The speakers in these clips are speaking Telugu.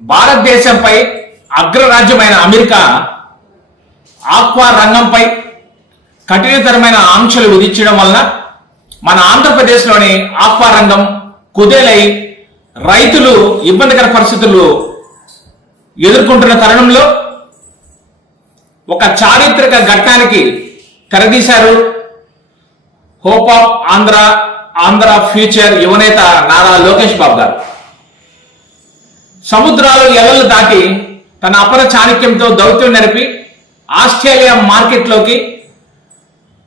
భారతదేశంపై అగ్రరాజ్యమైన అమెరికా ఆక్వా రంగంపై కఠినతరమైన ఆంక్షలు విధించడం వలన మన ఆంధ్రప్రదేశ్లోని ఆక్వా రంగం కుదేలై రైతులు ఇబ్బందికర పరిస్థితులు ఎదుర్కొంటున్న తరుణంలో ఒక చారిత్రక ఘట్టానికి తెరదీశారు హోప్ ఆఫ్ ఆంధ్ర ఫ్యూచర్ యువనేత నారా లోకేష్ బాబు గారు. సముద్రాలు ఎల్లలు దాటి తన అపర చాణక్యంతో దౌత్యం నడిపి ఆస్ట్రేలియా మార్కెట్లోకి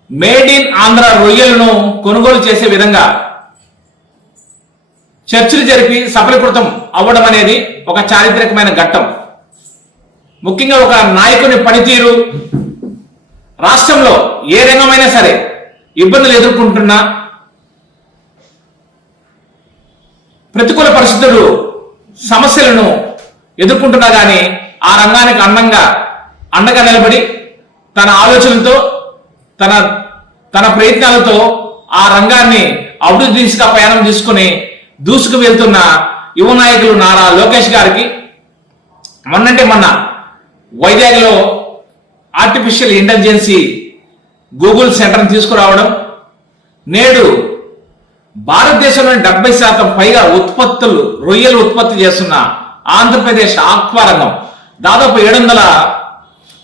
మేడ్ ఇన్ ఆంధ్ర రొయ్యలను కొనుగోలు చేసే విధంగా చర్చలు జరిపి సఫలీకృతం అవ్వడం అనేది ఒక చారిత్రకమైన ఘట్టం. ముఖ్యంగా ఒక నాయకుని పనితీరు రాష్ట్రంలో ఏ రంగమైనా సరే ఇబ్బందులు ఎదుర్కొంటున్నా ప్రతికూల పరిస్థితులు సమస్యలను ఎదుర్కొంటున్నా కానీ ఆ రంగానికి అండగా నిలబడి తన ఆలోచనలతో తన ప్రయత్నాలతో ఆ రంగాన్ని అభివృద్ధి దిశగా ప్రయాణం తీసుకుని దూసుకు వెళ్తున్న యువ నాయకులు నారా లోకేష్ గారికి మొన్న వైజాగ్లో ఆర్టిఫిషియల్ ఇంటెలిజెన్సీ గూగుల్ సెంటర్ని తీసుకురావడం, నేడు భారతదేశంలోని 70% పైగా రొయ్యలు ఉత్పత్తి చేస్తున్న ఆంధ్రప్రదేశ్ ఆక్వా రంగం దాదాపు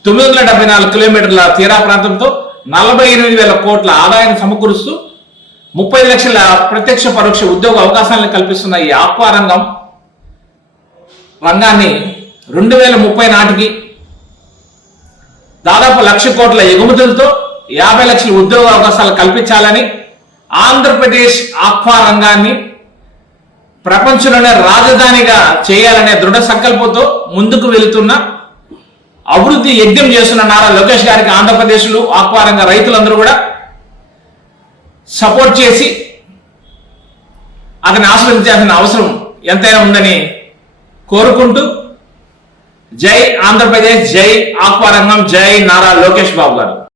974 కిలోమీటర్ల తీరా ప్రాంతంతో 48,000 కోట్ల ఆదాయాన్ని సమకూరుస్తూ 30 లక్షల ప్రత్యక్ష పరోక్ష ఉద్యోగ అవకాశాలను కల్పిస్తున్న ఈ ఆక్వా రంగాన్ని 2030 నాటికి దాదాపు 1,00,000 కోట్ల ఎగుమతులతో 50 లక్షల ఉద్యోగ అవకాశాలు కల్పించాలని ఆంధ్రప్రదేశ్ ఆక్వా రంగాన్ని ప్రపంచంలోనే రాజధానిగా చేయాలనే దృఢ సంకల్పంతో ముందుకు వెళుతున్న అభివృద్ధి యజ్ఞం చేస్తున్న నారా లోకేష్ గారికి ఆంధ్రప్రదేశ్లో ఆక్వా రంగ రైతులందరూ కూడా సపోర్ట్ చేసి అతన్ని ఆశీర్వదించాల్సిన అవసరం ఎంతైనా ఉందని కోరుకుంటూ జై ఆంధ్రప్రదేశ్, జై ఆక్వా రంగం, జై నారా లోకేష్ బాబు గారు.